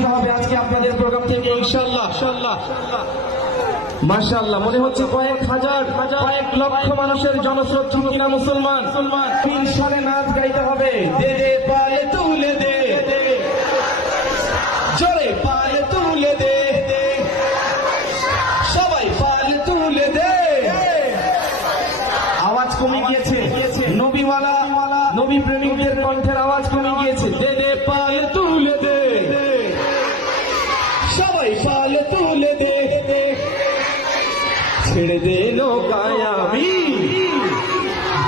দিতে হবে আজকে আপনাদের প্রোগ্রাম থেকে ইনশাআল্লাহ। মাশাআল্লাহ, মনে হচ্ছে কয়েক হাজার কয়েক লক্ষ মানুষের জনস্রোত কিনা মুসলমান। 3 সালে নাচ গাইতে হবে। দে দে পাল তুলে দে, জোরে পাল তুলে দে, সবাই পাল তুলে দে। আওয়াজ কমে গিয়েছে, নবীওয়ালা নবী প্রেমিকদের কণ্ঠের আওয়াজ কমে গিয়েছে। দে দে পাল তুলে দে, সবাই পাল তুলে দে। ছেড়ে দে নৌকায় আমি,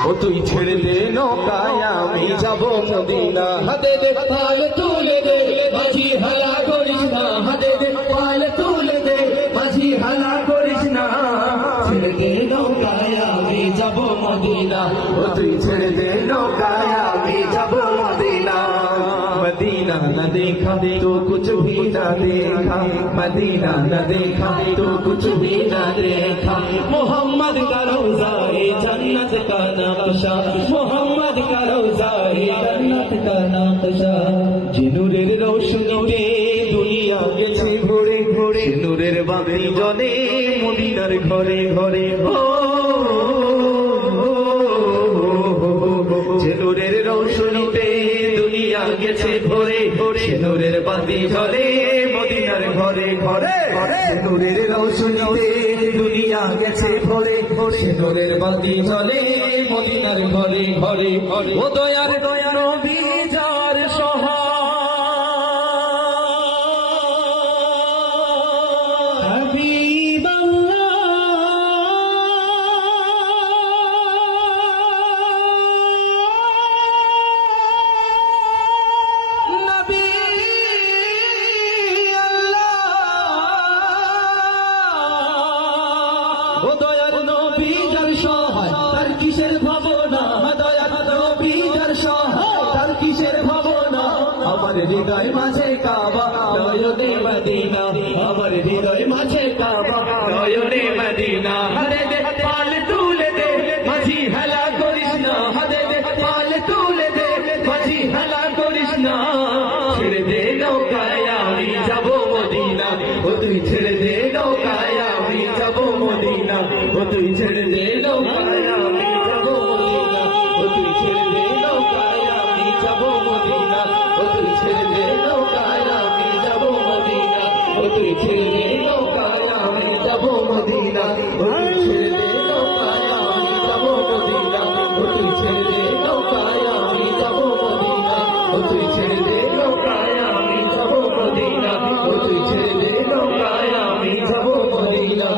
ও তুই ছেড়ে দে নৌকায় আমি যাব মদিনা। দে দে পাল তুলে দে, মাঝি হালা করিস না। দে দে পাল তুলে দে, মাঝি হালা করিস না। ছেড়ে দে নৌকায় আমি যাব মদিনা, ও তুই ছেড়ে দে নৌকায় আমি যাব মদিনা। मदीना न देखा तो कुछ भी न देखा, मदीना न देखा तो कुछ भी न देखा। मोहम्मद का रोज़ा है जन्नत का नक्शा, मोहम्मद का रोज़ा है जन्नत का नक्शा। যে নূরের রোশনীতে দুনিয়া গেছে ঘুরে ঘুরে, নূরের বাতি জ্বলে মদিনার ঘরে ঘরে। যে নূরের রোশনীতে দুনিয়া গেছে ভরে, সে নূরের বাতি জ্বলে মদিনার ঘরে ঘরে। নূরের রোশনীতে দুনিয়া গেছে ভরে, সে নূরের বাতি জ্বলে মদিনার ঘরে ঘরে। ও দয়ার দয়ার নবী যার সহায়, ও দয়ার নবী যার সহায় তার কিসের ভাবনা, দয়ার নবী যার সহায় তার কিসের ভাবনা। আমার হৃদয় মাঝে কাবা নয়নে মদিনা, আমার হৃদয় মাঝে কাবা নয়নে মদিনা। দে দে পাল তুলে দে, মাঝি হেলা করিস না। দে দে পাল তুলে দে, মাঝি হেলা করিস না। ছেড়ে দে নৌকায় আমি যাব মদিনা, ও তুই ছেড়ে দে নৌকায় আমি যাব মদিনা। ও তুই ছেড়ে দে নৌকায় আমি যাব মদিনা, ও তুই ছেড়ে দে নৌকায় আমি যাব মদিনা। ও তুই ছেড়ে দে নৌকায় আমি যাব মদিনা, ও তুই ছেড়ে দে নৌকায় আমি যাব মদিনা। ও তুই ছেড়ে দে নৌকায় আমি যাব মদিনা, ও তুই ছেড়ে দে নৌকায় আমি যাব মদিনা। ও তুই ছেড়ে দে নৌকায় আমি যাব মদিনা, ও তুই ছেড়ে দে নৌকায় আমি যাব মদিনা।